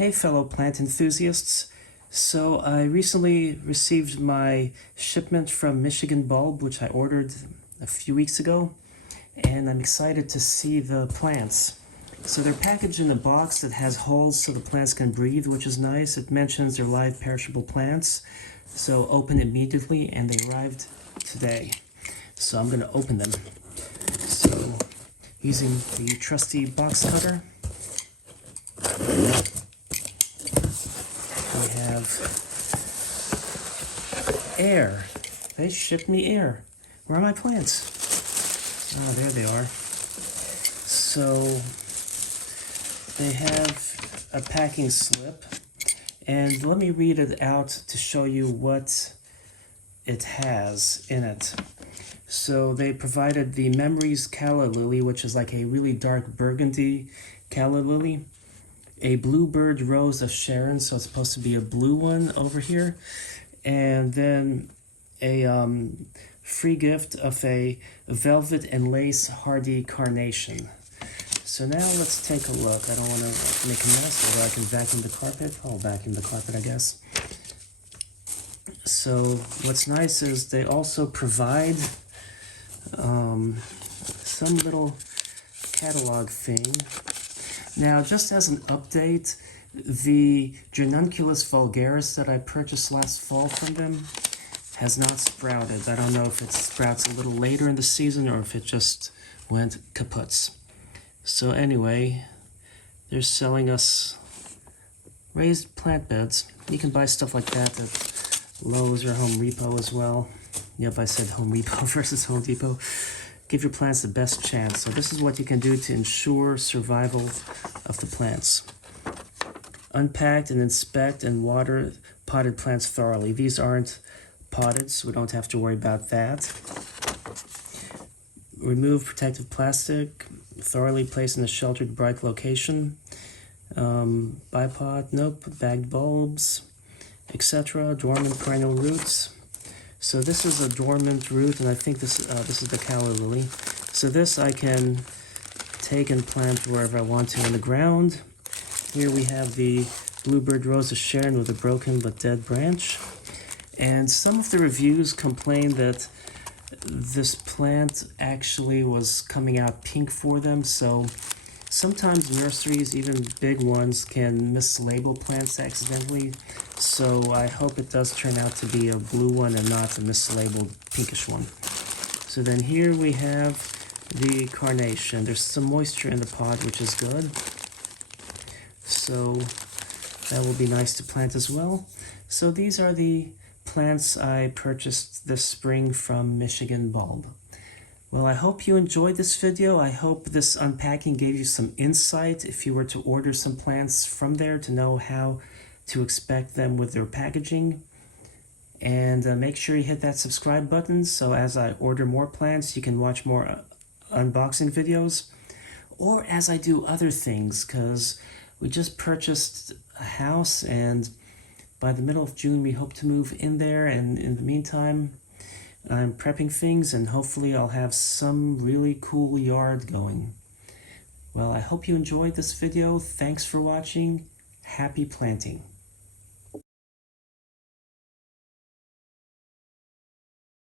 Hey fellow plant enthusiasts, so I recently received my shipment from Michigan Bulb, which I ordered a few weeks ago, and I'm excited to see the plants. So they're packaged in a box that has holes so the plants can breathe, which is nice. It mentions they're live perishable plants, so open immediately, and they arrived today. So I'm going to open them. So using the trusty box cutter, we have air. They shipped me air. Where are my plants? Oh, there they are. So they have a packing slip, and let me read it out to show you what it has in it. So they provided the Memories Calla lily, which is like a really dark burgundy calla lily. A blue Bird Rose of Sharon, so it's supposed to be a blue one over here. And then a free gift of a velvet and lace hardy Carnation. So now let's take a look. I don't want to make a mess, although I can vacuum the carpet. I'll vacuum the carpet, I guess. So what's nice is they also provide some little catalog thing. Now, just as an update, the Dianthus vulgaris that I purchased last fall from them has not sprouted. I don't know if it sprouts a little later in the season or if it just went kaput. So anyway, they're selling us raised plant beds. You can buy stuff like that at Lowe's or Home Depot as well. Yep, I said Home Depot versus Home Depot. Give your plants the best chance. So this is what you can do to ensure survival of the plants. Unpack and inspect and water potted plants thoroughly. These aren't potted, so we don't have to worry about that. Remove protective plastic. Thoroughly place in a sheltered, bright location. Bipod, nope, bagged bulbs, etc. Dormant perennial roots. So this is a dormant root, and I think this is the calla lily. So this I can take and plant wherever I want to in the ground. Here we have the blue Bird Rose of Sharon with a broken but dead branch. And some of the reviews complained that this plant actually was coming out pink for them. So sometimes nurseries, even big ones, can mislabel plants accidentally. So I hope it does turn out to be a blue one and not a mislabeled pinkish one. So then here we have the Carnation. There's some moisture in the pot, which is good. So that will be nice to plant as well. So these are the plants I purchased this spring from Michigan Bulb. Well, I hope you enjoyed this video. I hope this unpacking gave you some insight if you were to order some plants from there, to know how to expect them with their packaging. And make sure you hit that subscribe button so as I order more plants, you can watch more unboxing videos. Or as I do other things, because we just purchased a house and by the middle of June we hope to move in there, and in the meantime I'm prepping things, and hopefully I'll have some really cool yard going. Well, I hope you enjoyed this video. Thanks for watching. Happy planting.